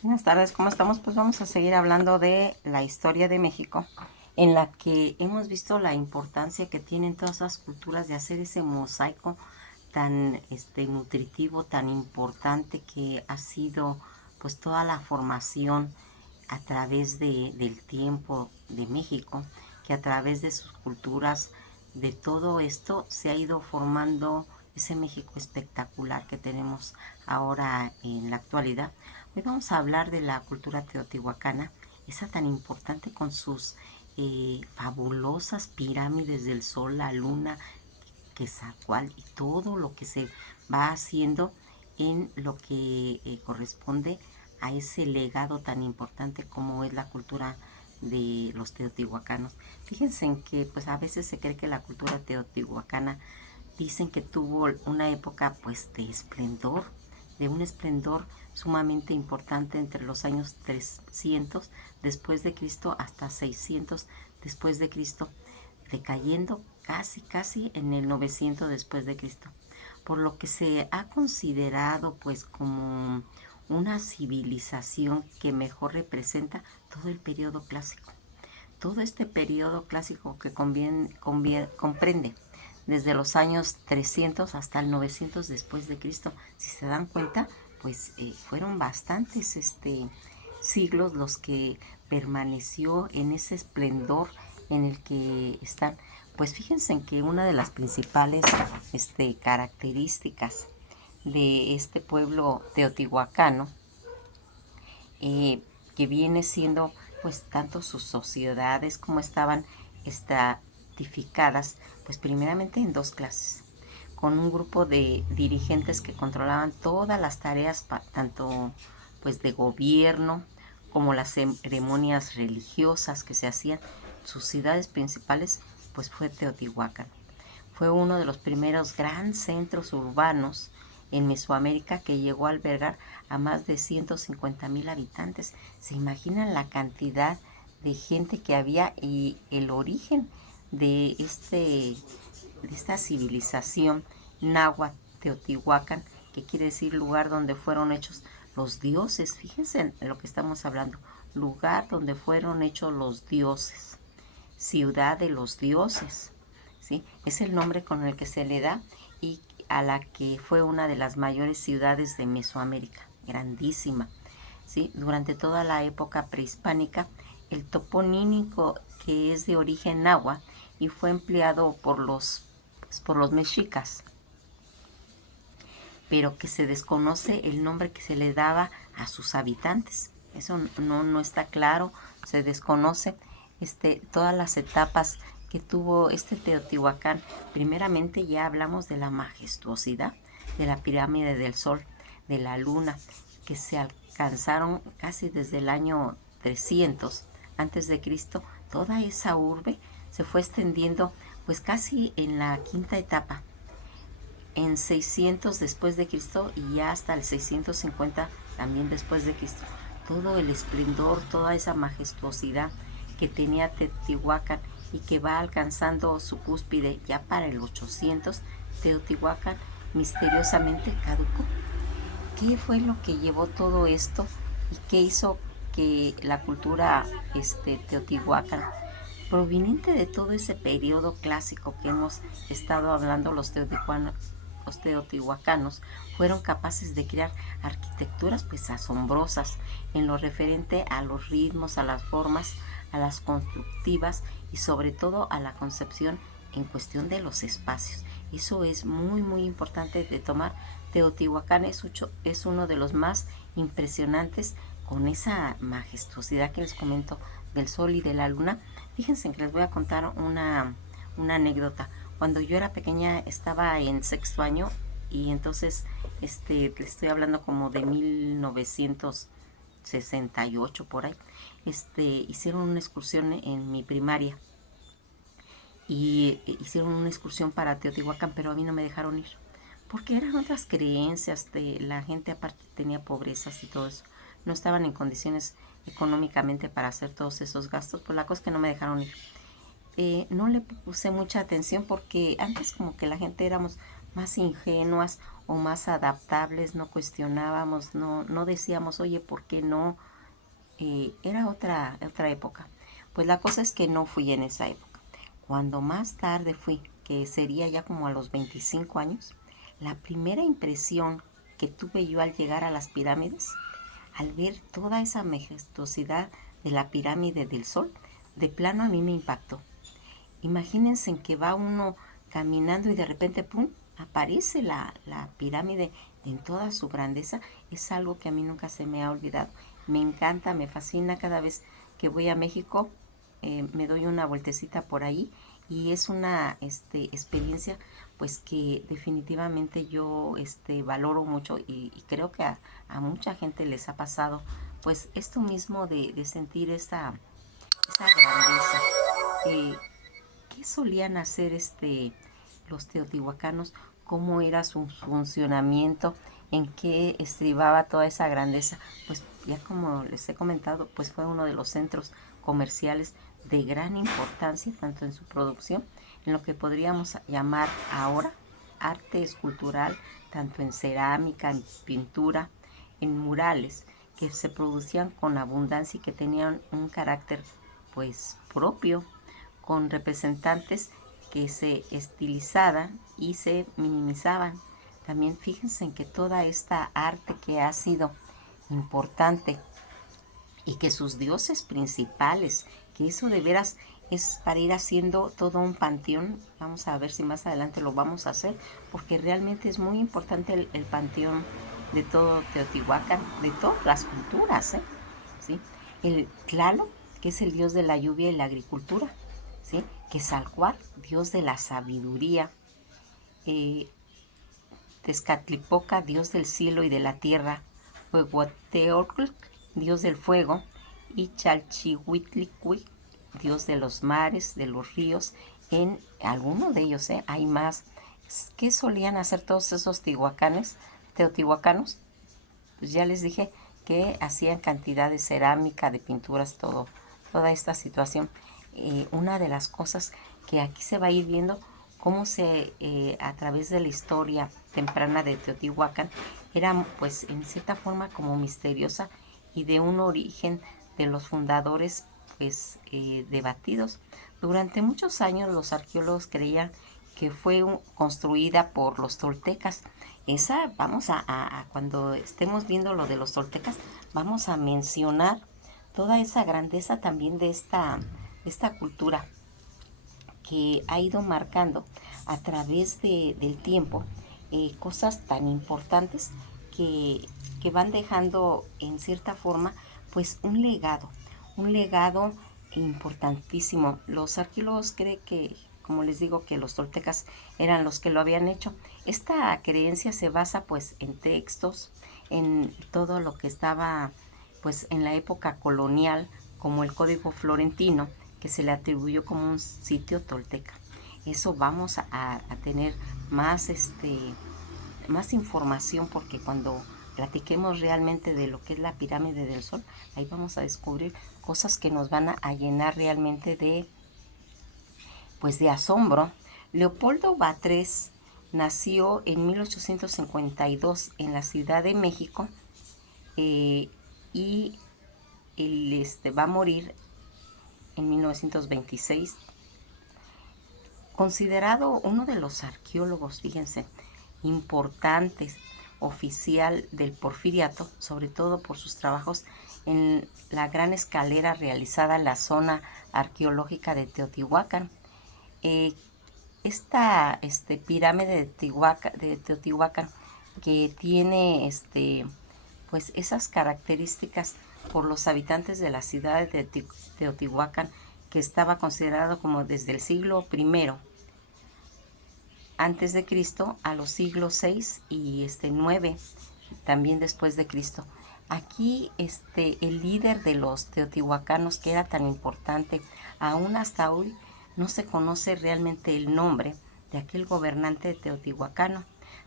Buenas tardes, ¿cómo estamos? Pues vamos a seguir hablando de la historia de México, en la que hemos visto la importancia que tienen todas las culturas de hacer ese mosaico tan nutritivo, tan importante que ha sido pues toda la formación a través del tiempo de México, que a través de sus culturas, de todo esto, se ha ido formando ese México espectacular que tenemos ahora en la actualidad. Hoy vamos a hablar de la cultura teotihuacana, esa tan importante con sus fabulosas pirámides del sol, la luna, Quetzalcóatl y todo lo que se va haciendo en lo que corresponde a ese legado tan importante como es la cultura de los teotihuacanos. Fíjense en que pues a veces se cree que la cultura teotihuacana dicen que tuvo una época pues de esplendor, de un esplendor sumamente importante entre los años 300 después de Cristo hasta 600 después de Cristo, decayendo casi en el 900 después de Cristo, por lo que se ha considerado pues como una civilización que mejor representa todo el periodo clásico. Todo este periodo clásico que comprende desde los años 300 hasta el 900 después de Cristo. Si se dan cuenta, pues fueron bastantes siglos los que permaneció en ese esplendor en el que están. Pues fíjense en que una de las principales características de este pueblo teotihuacano, que viene siendo pues tanto sus sociedades como estaban estratificadas, pues primeramente en dos clases, con un grupo de dirigentes que controlaban todas las tareas, tanto pues de gobierno como las ceremonias religiosas que se hacían. Sus ciudades principales pues fue Teotihuacán. Fue uno de los primeros grandes centros urbanos en Mesoamérica que llegó a albergar a más de 150,000 habitantes. ¿Se imaginan la cantidad de gente que había y el origen de, de esta civilización náhuatl Teotihuacán, que quiere decir lugar donde fueron hechos los dioses? Fíjense en lo que estamos hablando, lugar donde fueron hechos los dioses, ciudad de los dioses, ¿sí? Es el nombre con el que se le da y a la que fue una de las mayores ciudades de Mesoamérica, grandísima, ¿sí? Durante toda la época prehispánica, el toponímico, que es de origen náhuatl y fue empleado por los mexicas, pero que se desconoce el nombre que se le daba a sus habitantes. Eso no está claro, se desconoce todas las etapas que tuvo este Teotihuacán. Primeramente ya hablamos de la majestuosidad de la pirámide del Sol, de la Luna, que se alcanzaron casi desde el año 300 antes de Cristo. Toda esa urbe se fue extendiendo pues casi en la quinta etapa, en 600 después de Cristo y ya hasta el 650 también después de Cristo. Todo el esplendor, toda esa majestuosidad que tenía Teotihuacán y que va alcanzando su cúspide ya para el 800, Teotihuacán misteriosamente caducó. ¿Qué fue lo que llevó todo esto y qué hizo que la cultura Teotihuacán, proveniente de todo ese periodo clásico que hemos estado hablando, los teotihuacanos fueron capaces de crear arquitecturas pues asombrosas en lo referente a los ritmos, a las formas, a las constructivas y sobre todo a la concepción en cuestión de los espacios? Eso es muy importante de tomar. Teotihuacán es uno de los más impresionantes, con esa majestuosidad que les comento del sol y de la luna. Fíjense que les voy a contar una anécdota. Cuando yo era pequeña estaba en sexto año y entonces le estoy hablando como de 1968 por ahí. Hicieron una excursión en mi primaria y hicieron una excursión para Teotihuacán, pero a mí no me dejaron ir porque eran otras creencias. De la gente aparte tenía pobrezas y todo eso, no estaban en condiciones económicamente para hacer todos esos gastos. Pues la cosa es que no me dejaron ir. No le puse mucha atención porque antes como que la gente éramos más ingenuas o más adaptables, no cuestionábamos, no decíamos, oye, ¿por qué no? Era otra época. Pues la cosa es que no fui en esa época. Cuando más tarde fui, que sería ya como a los 25 años, la primera impresión que tuve yo al llegar a las pirámides, al ver toda esa majestuosidad de la pirámide del Sol, de plano a mí me impactó. Imagínense en que va uno caminando y de repente, ¡pum!, aparece la pirámide en toda su grandeza. Es algo que a mí nunca se me ha olvidado. Me encanta, me fascina cada vez que voy a México. Me doy una vueltecita por ahí y es una experiencia pues que definitivamente yo valoro mucho y creo que a mucha gente les ha pasado pues esto mismo de sentir esa grandeza. ¿Qué solían hacer los teotihuacanos? ¿Cómo era su funcionamiento? ¿En qué estribaba toda esa grandeza? Pues ya como les he comentado, pues fue uno de los centros comerciales de gran importancia, tanto en su producción, en lo que podríamos llamar ahora arte escultural, tanto en cerámica, en pintura, en murales, que se producían con abundancia y que tenían un carácter pues propio, con representantes que se estilizaban y se minimizaban. También fíjense en que toda esta arte que ha sido importante y que sus dioses principales, que eso de veras es para ir haciendo todo un panteón. Vamos a ver si más adelante lo vamos a hacer, porque realmente es muy importante el panteón de todo Teotihuacán, de todas las culturas, ¿sí? El Tlaloc, que es el dios de la lluvia y la agricultura, ¿sí? Quetzalcóatl, dios de la sabiduría, eh, Tezcatlipoca, dios del cielo y de la tierra, Huehueteotl, dios del fuego, y Chalchihuitlicue, dios de los mares, de los ríos. En algunos de ellos, hay más. ¿Qué solían hacer todos esos teotihuacanos? Pues ya les dije que hacían cantidad de cerámica, de pinturas, toda esta situación. Una de las cosas que aquí se va a ir viendo cómo a través de la historia temprana de Teotihuacán, era pues en cierta forma como misteriosa y de un origen de los fundadores pues debatidos. Durante muchos años los arqueólogos creían que fue construida por los toltecas. Cuando estemos viendo lo de los toltecas, vamos a mencionar toda esa grandeza también de esta cultura que ha ido marcando a través del tiempo cosas tan importantes que van dejando en cierta forma pues un legado importantísimo. Los arqueólogos creen que, como les digo, que los toltecas eran los que lo habían hecho. Esta creencia se basa pues en textos, en todo lo que estaba pues en la época colonial, como el Código Florentino, que se le atribuyó como un sitio tolteca. Eso vamos a tener más, más información, porque cuando platiquemos realmente de lo que es la pirámide del Sol, ahí vamos a descubrir cosas que nos van a llenar realmente pues de asombro. Leopoldo Batres nació en 1852 en la Ciudad de México, y él va a morir en 1926, considerado uno de los arqueólogos, fíjense, importantes, oficial del Porfiriato, sobre todo por sus trabajos en la gran escalera realizada en la zona arqueológica de Teotihuacán. Esta pirámide de Teotihuacán, que tiene pues esas características por los habitantes de la ciudad de Teotihuacán, que estaba considerado como desde el siglo I antes de Cristo a los siglos 6 y 9 también después de Cristo. Aquí el líder de los teotihuacanos, que era tan importante, aún hasta hoy no se conoce realmente el nombre de aquel gobernante teotihuacano.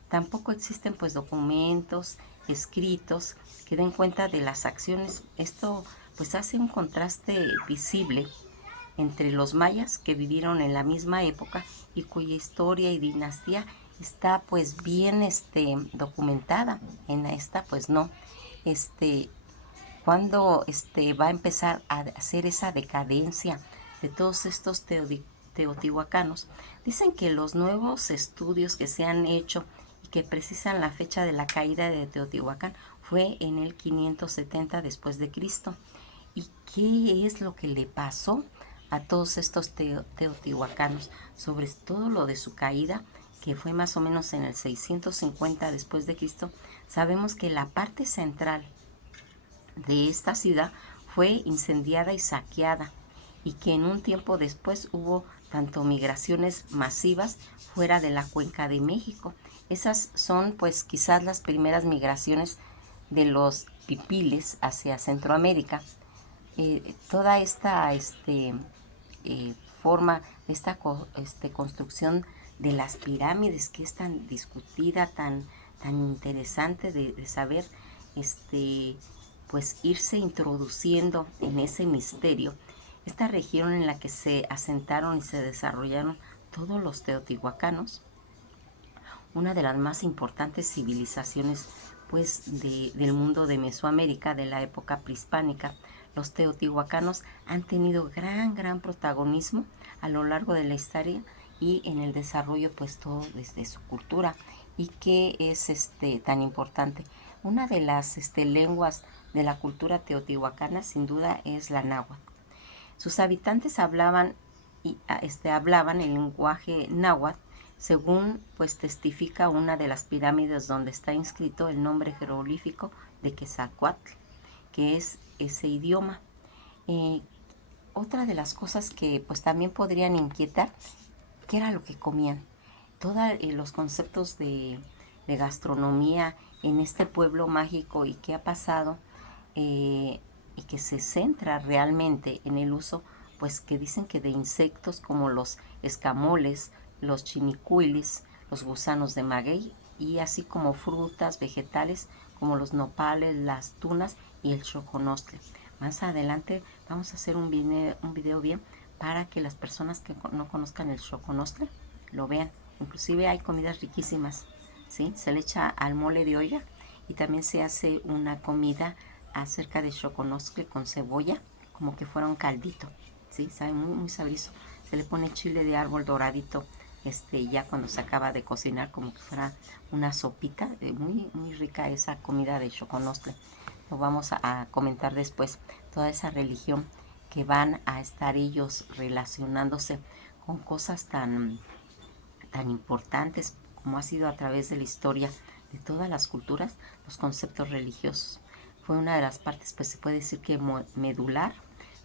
Tampoco existen pues documentos escritos que den cuenta de las acciones. Esto pues hace un contraste visible entre los mayas, que vivieron en la misma época y cuya historia y dinastía está pues bien documentada. En esta pues no. Cuando va a empezar a hacer esa decadencia de todos estos teotihuacanos. Dicen que los nuevos estudios que se han hecho y que precisan la fecha de la caída de Teotihuacán fue en el 570 después de Cristo. ¿Y qué es lo que le pasó a todos estos teotihuacanos? Sobre todo lo de su caída, que fue más o menos en el 650 después de Cristo. Sabemos que la parte central de esta ciudad fue incendiada y saqueada, y que en un tiempo después hubo tanto migraciones masivas fuera de la Cuenca de México. Esas son pues quizás las primeras migraciones de los pipiles hacia Centroamérica. Toda esta forma, esta construcción de las pirámides, que es tan discutida, tan interesante de saber, pues irse introduciendo en ese misterio. Esta región en la que se asentaron y se desarrollaron todos los teotihuacanos, una de las más importantes civilizaciones pues del mundo de Mesoamérica, de la época prehispánica. Los teotihuacanos han tenido gran protagonismo a lo largo de la historia y en el desarrollo pues todo desde su cultura. ¿Y qué es tan importante? Una de las lenguas de la cultura teotihuacana sin duda es la náhuatl. Sus habitantes hablaban el lenguaje náhuatl, según pues testifica una de las pirámides donde está inscrito el nombre jeroglífico de Quetzalcóatl, que es ese idioma. Otra de las cosas que pues también podrían inquietar, ¿qué era lo que comían? Todos los conceptos de gastronomía en este pueblo mágico y qué ha pasado, y que se centra realmente en el uso, pues que dicen que de insectos como los escamoles, los chinicuilis, los gusanos de maguey, y así como frutas, vegetales como los nopales, las tunas y el choconostle. Más adelante vamos a hacer un video bien para que las personas que no conozcan el choconostle lo vean. Inclusive hay comidas riquísimas, ¿sí? Se le echa al mole de olla y también se hace una comida acerca de choconostle con cebolla, como que fuera un caldito, ¿sí? Sabe muy sabroso. Se le pone chile de árbol doradito, ya cuando se acaba de cocinar, como que fuera una sopita, muy rica esa comida de choconostle. Lo vamos a comentar después. Toda esa religión que van a estar ellos relacionándose con cosas tan importantes como ha sido a través de la historia de todas las culturas, los conceptos religiosos. Fue una de las partes, pues se puede decir que medular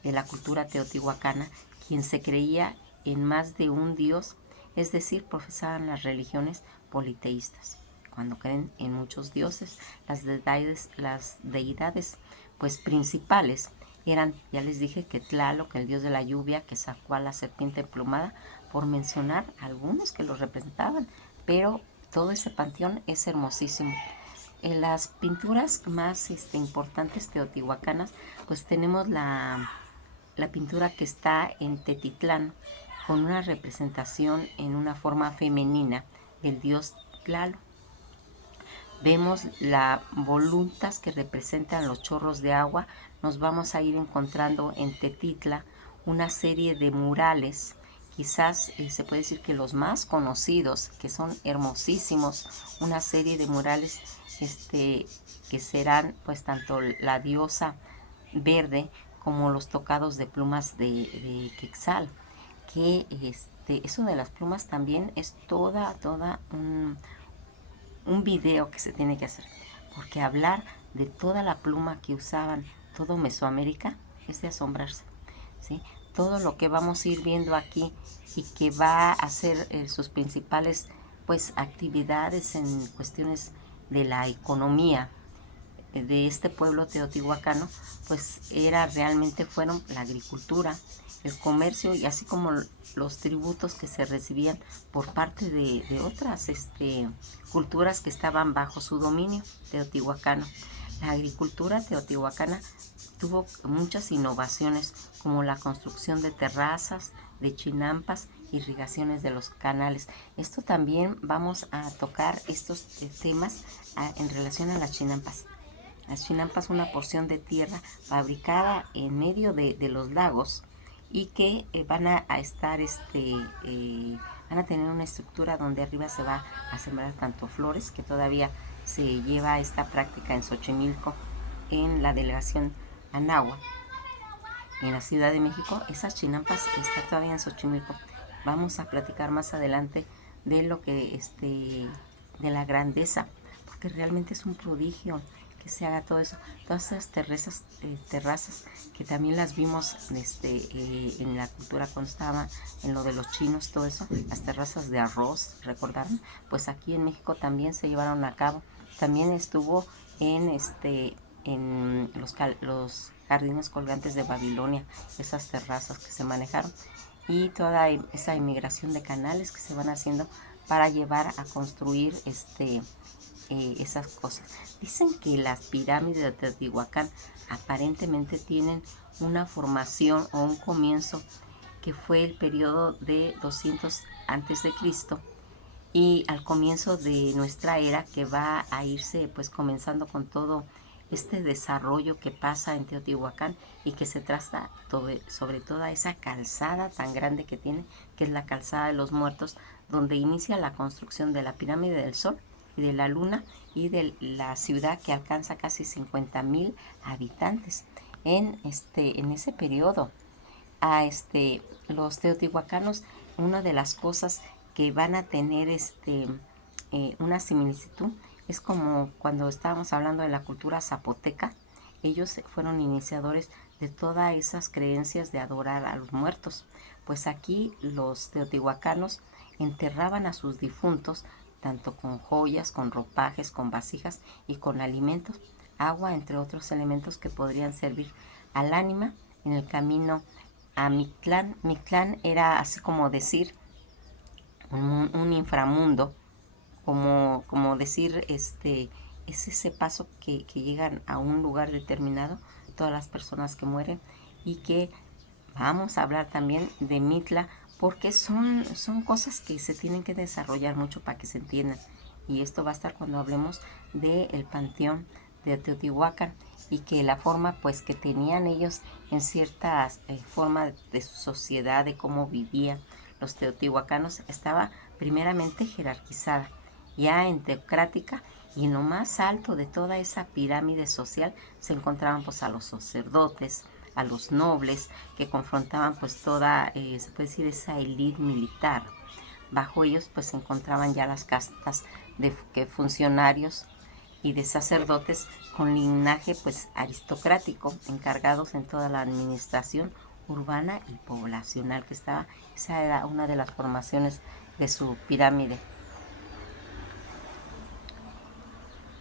de la cultura teotihuacana, quien se creía en más de un dios, es decir, profesaban las religiones politeístas. Cuando creen en muchos dioses, las deidades pues principales eran, ya les dije, que Tlaloc, el dios de la lluvia, que sacó a la serpiente emplumada, por mencionar algunos que los representaban, pero todo ese panteón es hermosísimo. En las pinturas más importantes teotihuacanas, pues tenemos la pintura que está en Tetitlán, con una representación en una forma femenina del dios Tlaloc. Vemos las voluntas que representan los chorros de agua. Nos vamos a ir encontrando en Tetitla una serie de murales, quizás se puede decir que los más conocidos, que son hermosísimos, una serie de murales que serán pues tanto la diosa verde como los tocados de plumas de Quetzal, que eso de las plumas también es toda un video que se tiene que hacer, porque hablar de toda la pluma que usaban todo Mesoamérica es de asombrarse, ¿sí? Todo lo que vamos a ir viendo aquí y que va a ser sus principales pues actividades en cuestiones de la economía de este pueblo teotihuacano, pues fueron la agricultura, el comercio y así como los tributos que se recibían por parte de otras culturas que estaban bajo su dominio teotihuacano. La agricultura teotihuacana tuvo muchas innovaciones como la construcción de terrazas, de chinampas, irrigaciones de los canales. Esto también vamos a tocar estos temas en relación a las chinampas. Las chinampas, una porción de tierra fabricada en medio de los lagos y que van a estar, van a tener una estructura donde arriba se va a sembrar tanto flores, que todavía se lleva esta práctica en Xochimilco, en la delegación Anáhuac, en la Ciudad de México. Esas chinampas están todavía en Xochimilco. Vamos a platicar más adelante de lo que, de la grandeza, porque realmente es un prodigio que se haga todo eso. Todas esas terrazas que también las vimos en la cultura cuando estaba en lo de los chinos, todo eso, las terrazas de arroz, ¿recordaron? Pues aquí en México también se llevaron a cabo. También estuvo en los jardines colgantes de Babilonia, esas terrazas que se manejaron, y toda esa inmigración de canales que se van haciendo para llevar a construir esas cosas. Dicen que las pirámides de Teotihuacán aparentemente tienen una formación o un comienzo que fue el periodo de 200 antes de Cristo, y al comienzo de nuestra era, que va a irse pues comenzando con todo este desarrollo que pasa en Teotihuacán, y que se trata sobre toda esa calzada tan grande que tiene, que es la calzada de los muertos, donde inicia la construcción de la pirámide del Sol y de la Luna, y de la ciudad que alcanza casi 50,000 habitantes en ese periodo. Los teotihuacanos, una de las cosas que van a tener una similitud es como cuando estábamos hablando de la cultura zapoteca. Ellos fueron iniciadores de todas esas creencias de adorar a los muertos. Pues aquí los teotihuacanos enterraban a sus difuntos tanto con joyas, con ropajes, con vasijas y con alimentos, agua, entre otros elementos que podrían servir al ánima en el camino a Mictlán. Mictlán era así como decir un inframundo, como decir, es ese paso que llegan a un lugar determinado todas las personas que mueren, y que vamos a hablar también de Mitla, porque son cosas que se tienen que desarrollar mucho para que se entiendan. Y esto va a estar cuando hablemos del panteón de Teotihuacán, y que la forma pues que tenían ellos en cierta forma de su sociedad, de cómo vivían los teotihuacanos, estaba primeramente jerarquizada, ya en teocrática, y en lo más alto de toda esa pirámide social se encontraban pues a los sacerdotes, a los nobles, que confrontaban pues toda, se puede decir, esa élite militar. Bajo ellos pues se encontraban ya las castas de funcionarios y de sacerdotes con linaje pues aristocrático, encargados en toda la administración urbana y poblacional que estaba. Esa era una de las formaciones de su pirámide.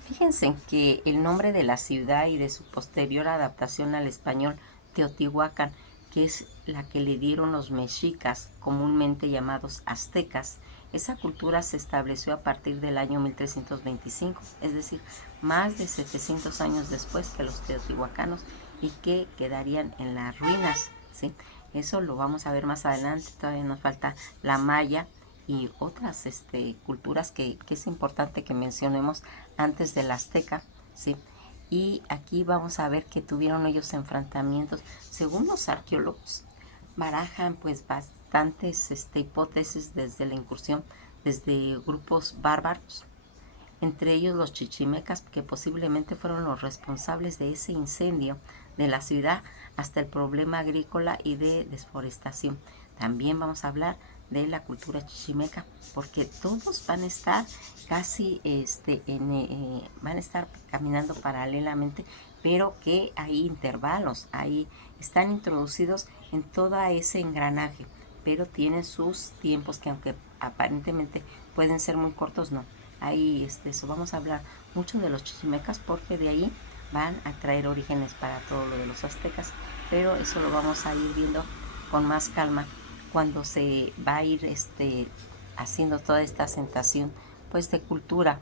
Fíjense que el nombre de la ciudad y de su posterior adaptación al español, Teotihuacán, que es la que le dieron los mexicas, comúnmente llamados aztecas, esa cultura se estableció a partir del año 1325, es decir, más de 700 años después que los teotihuacanos, y que quedarían en las ruinas, ¿sí? Eso lo vamos a ver más adelante. Todavía nos falta la maya y otras culturas que es importante que mencionemos antes del azteca, ¿sí? Y aquí vamos a ver que tuvieron ellos enfrentamientos. Según los arqueólogos, barajan pues bastantes hipótesis desde la incursión, desde grupos bárbaros, entre ellos los chichimecas, que posiblemente fueron los responsables de ese incendio de la ciudad, hasta el problema agrícola y de desforestación. También vamos a hablar de la cultura chichimeca, porque todos van a estar casi van a estar caminando paralelamente, pero que hay intervalos, ahí están introducidos en todo ese engranaje, pero tienen sus tiempos que, aunque aparentemente pueden ser muy cortos, no. Ahí eso, vamos a hablar mucho de los chichimecas, porque de ahí van a traer orígenes para todo lo de los aztecas, pero eso lo vamos a ir viendo con más calma cuando se va a ir haciendo toda esta asentación pues de cultura,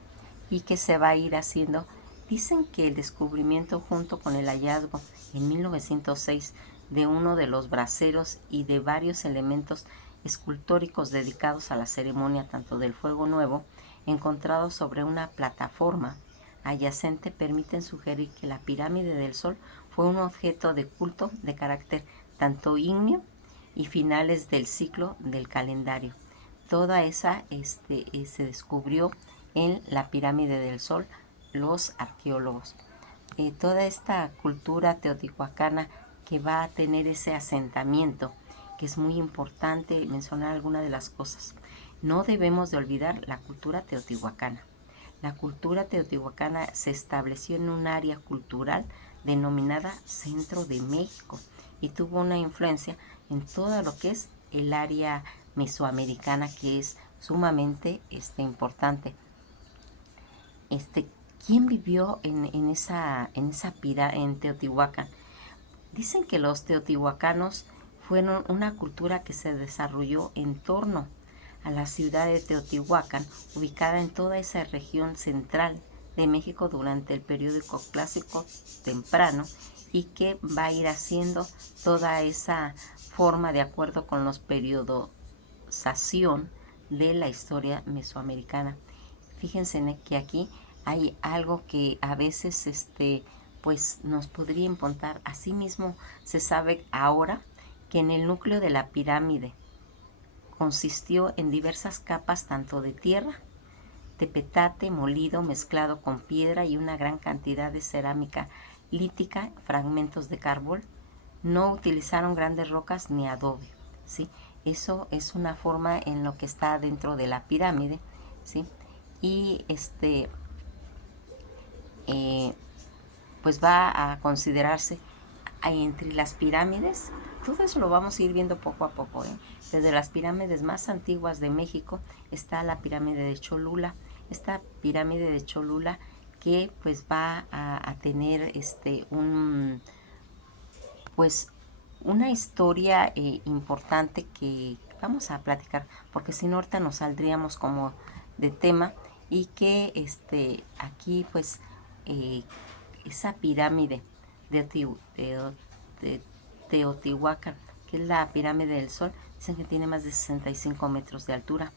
y que se va a ir haciendo. Dicen que el descubrimiento, junto con el hallazgo en 1906 de uno de los braseros y de varios elementos escultóricos dedicados a la ceremonia tanto del Fuego Nuevo, encontrados sobre una plataforma adyacente, permiten sugerir que la pirámide del Sol fue un objeto de culto de carácter tanto ígneo y finales del ciclo del calendario. Toda esa se descubrió en la pirámide del Sol los arqueólogos. Toda esta cultura teotihuacana que va a tener ese asentamiento, que es muy importante mencionar algunas de las cosas. No debemos de olvidar la cultura teotihuacana. La cultura teotihuacana se estableció en un área cultural denominada Centro de México y tuvo una influencia en todo lo que es el área mesoamericana, que es sumamente importante. ¿Quién vivió en Teotihuacán? Dicen que los teotihuacanos fueron una cultura que se desarrolló en torno a la ciudad de Teotihuacán, ubicada en toda esa región central de México durante el periodo clásico temprano, y que va a ir haciendo toda esa forma de acuerdo con los periodización de la historia mesoamericana. Fíjense que aquí hay algo que a veces pues nos podría importar. Asimismo, se sabe ahora que en el núcleo de la pirámide consistió en diversas capas tanto de tierra, de petate molido mezclado con piedra y una gran cantidad de cerámica lítica, fragmentos de carbón. No utilizaron grandes rocas ni adobe, ¿sí? Eso es una forma en lo que está dentro de la pirámide, ¿sí? Y pues va a considerarse entre las pirámides. Todo eso lo vamos a ir viendo poco a poco, ¿eh? Desde las pirámides más antiguas de México está la pirámide de Cholula. Esta pirámide de Cholula que pues va a tener pues una historia importante que vamos a platicar, porque si no ahorita nos saldríamos como de tema, y que aquí pues esa pirámide de Teotihuacán, que es la pirámide del Sol, dicen que tiene más de 65 metros de altura.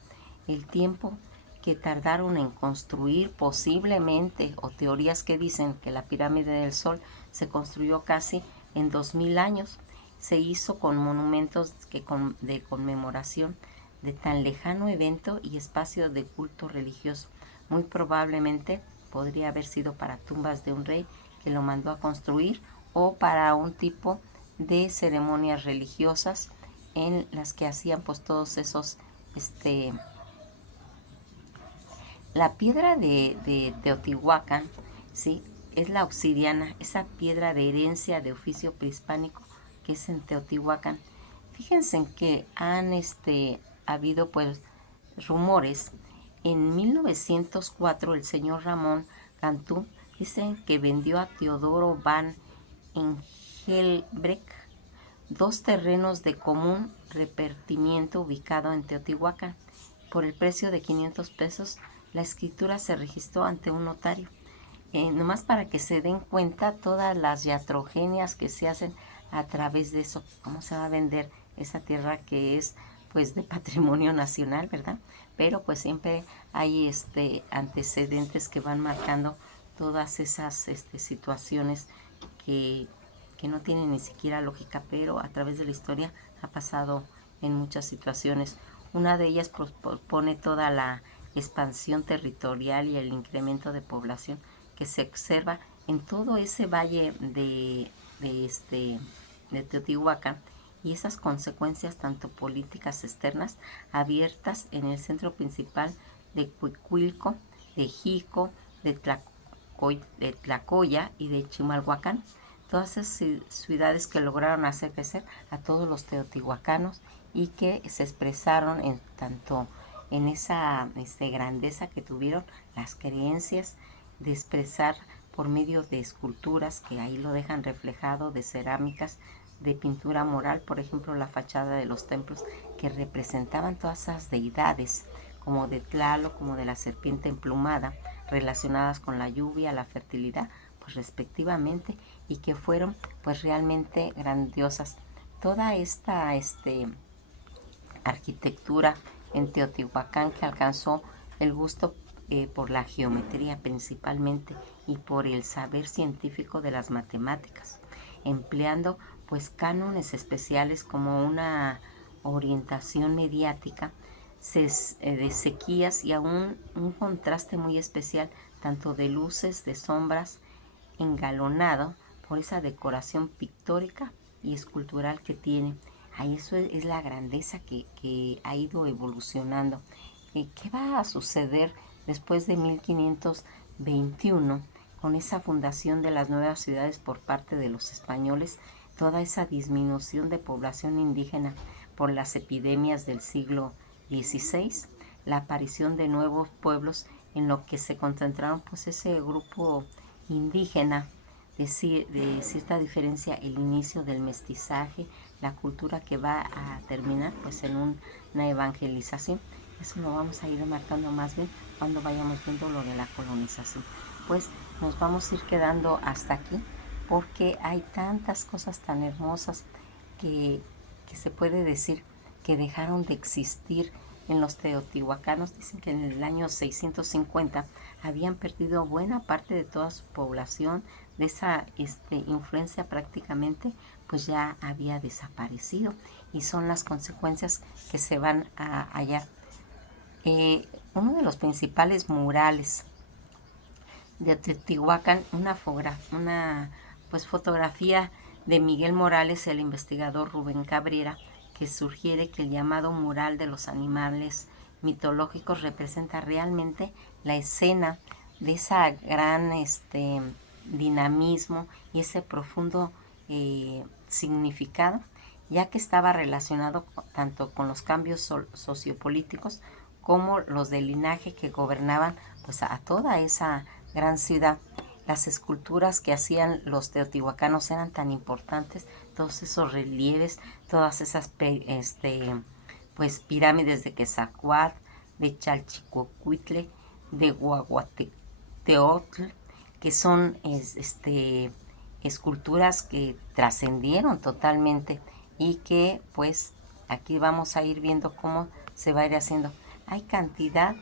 El tiempo que tardaron en construir posiblemente, o teorías que dicen que la pirámide del Sol se construyó casi en 2000 años, se hizo con monumentos de conmemoración de tan lejano evento y espacio de culto religioso. Muy probablemente podría haber sido para tumbas de un rey que lo mandó a construir, o para un tipo de ceremonias religiosas en las que hacían pues todos esos la piedra de Teotihuacán, ¿sí? Es la obsidiana, esa piedra de herencia de oficio prehispánico que es en Teotihuacán. Fíjense en que han habido pues rumores. En 1904 el señor Ramón Cantú dicen que vendió a Teodoro van Engelbrecht 2 terrenos de común repartimiento ubicado en Teotihuacán. Por el precio de 500 pesos, la escritura se registró ante un notario. Nomás para que se den cuenta todas las iatrogenias que se hacen a través de eso, cómo se va a vender esa tierra que es pues de patrimonio nacional, ¿verdad? Pero pues siempre hay antecedentes que van marcando todas esas situaciones que no tienen ni siquiera lógica, pero a través de la historia ha pasado en muchas situaciones. Una de ellas propone toda la expansión territorial y el incremento de población que se observa en todo ese valle de Teotihuacán, y esas consecuencias tanto políticas externas abiertas en el centro principal de Cuicuilco, de Jico, de Tlacoya y de Chimalhuacán. Todas esas ciudades que lograron hacer crecer a todos los teotihuacanos y que se expresaron tanto en esa grandeza que tuvieron, las creencias de expresar por medio de esculturas que ahí lo dejan reflejado, de cerámicas, de pintura mural, por ejemplo la fachada de los templos que representaban todas esas deidades, como de Tlaloc, como de la serpiente emplumada, relacionadas con la lluvia, la fertilidad, pues respectivamente, y que fueron pues realmente grandiosas. toda esta arquitectura en Teotihuacán que alcanzó el gusto por la geometría principalmente y por el saber científico de las matemáticas, empleando pues cánones especiales como una orientación mediática, de sequías y aún un contraste muy especial tanto de luces, de sombras, engalonado por esa decoración pictórica y escultural que tiene. Ahí eso es la grandeza que ha ido evolucionando. ¿Qué va a suceder después de 1521 con esa fundación de las nuevas ciudades por parte de los españoles? Toda esa disminución de población indígena por las epidemias del siglo XVI, la aparición de nuevos pueblos en lo que se concentraron pues ese grupo indígena, de cierta diferencia, el inicio del mestizaje, la cultura que va a terminar pues en una evangelización. Eso lo vamos a ir marcando más bien cuando vayamos viendo lo de la colonización. Pues nos vamos a ir quedando hasta aquí porque hay tantas cosas tan hermosas que, que se puede decir que dejaron de existir en los teotihuacanos. Dicen que en el año 650 habían perdido buena parte de toda su población, de esa influencia prácticamente pues ya había desaparecido, y son las consecuencias que se van a hallar. Uno de los principales murales de Teotihuacán, una pues fotografía de Miguel Morales, el investigador Rubén Cabrera, que sugiere que el llamado mural de los animales mitológicos representa realmente la escena de esa gran dinamismo y ese profundo significado, ya que estaba relacionado tanto con los cambios sociopolíticos como los del linaje que gobernaban pues a toda esa gran ciudad. Las esculturas que hacían los teotihuacanos eran tan importantes, todos esos relieves, todas esas pues pirámides de Quetzalcóatl, de Chalchicocuitle, de Huahuateotl, que son esculturas que trascendieron totalmente y que pues aquí vamos a ir viendo cómo se va a ir haciendo. Hay cantidad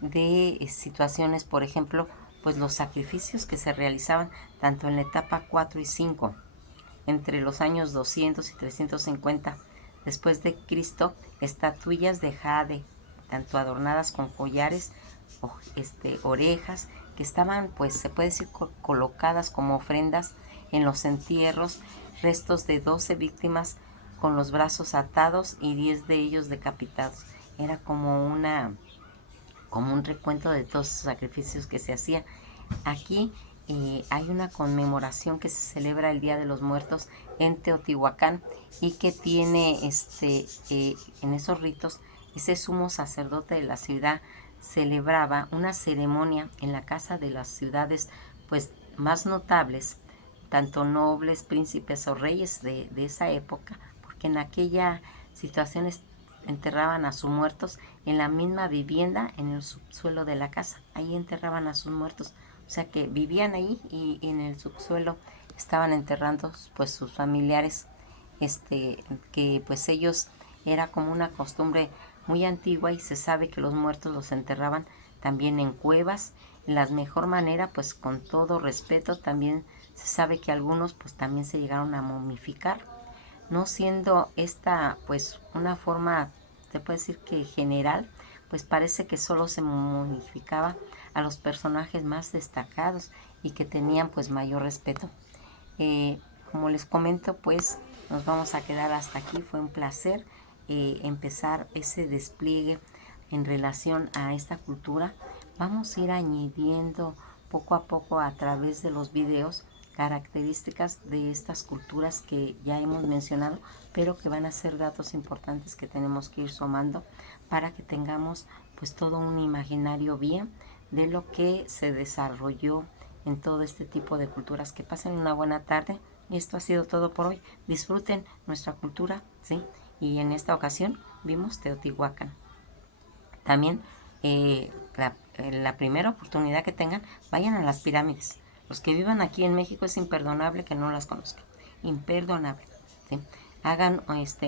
de situaciones, por ejemplo, pues los sacrificios que se realizaban tanto en la etapa 4 y 5, entre los años 200 y 350 después de Cristo, estatuillas de jade, tanto adornadas con collares o orejas, que estaban, pues se puede decir, colocadas como ofrendas en los entierros, restos de 12 víctimas con los brazos atados y 10 de ellos decapitados. Era como un recuento de todos los sacrificios que se hacía. Aquí hay una conmemoración que se celebra el Día de los Muertos en Teotihuacán y que tiene en esos ritos, ese sumo sacerdote de la ciudad celebraba una ceremonia en la casa de las ciudades pues más notables, tanto nobles, príncipes o reyes de esa época, porque en aquella situación enterraban a sus muertos en la misma vivienda, en el subsuelo de la casa. Ahí enterraban a sus muertos. O sea que vivían ahí y en el subsuelo estaban enterrando pues sus familiares, que pues ellos, era como una costumbre muy antigua, y se sabe que los muertos los enterraban también en cuevas, en la mejor manera, pues con todo respeto. También se sabe que algunos pues también se llegaron a momificar, no siendo esta pues una forma, se puede decir que general, pues parece que solo se momificaba a los personajes más destacados y que tenían pues mayor respeto. Como les comento, pues nos vamos a quedar hasta aquí. Fue un placer empezar ese despliegue en relación a esta cultura. Vamos a ir añadiendo poco a poco a través de los videos características de estas culturas que ya hemos mencionado, pero que van a ser datos importantes que tenemos que ir sumando para que tengamos pues todo un imaginario bien de lo que se desarrolló en todo este tipo de culturas. Que pasen una buena tarde. Y esto ha sido todo por hoy. Disfruten nuestra cultura, ¿sí? Y en esta ocasión vimos Teotihuacán. También la primera oportunidad que tengan, vayan a las pirámides. Los que vivan aquí en México es imperdonable que no las conozcan. Imperdonable, ¿sí? hagan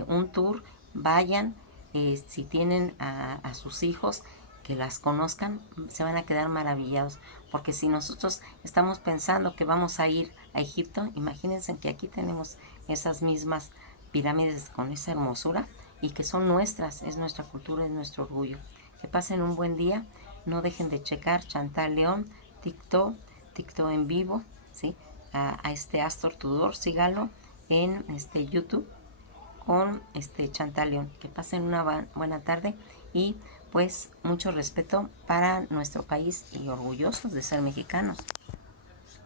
un tour, vayan, si tienen a sus hijos que las conozcan, se van a quedar maravillados, porque si nosotros estamos pensando que vamos a ir a Egipto, imagínense que aquí tenemos esas mismas pirámides con esa hermosura y que son nuestras, es nuestra cultura, es nuestro orgullo. Que pasen un buen día, no dejen de checar Chantal León, TikTok, TikTok en vivo, ¿sí? A este Astor Tudor, síganlo en YouTube con Chantal León. Que pasen una buena tarde y pues mucho respeto para nuestro país y orgullosos de ser mexicanos.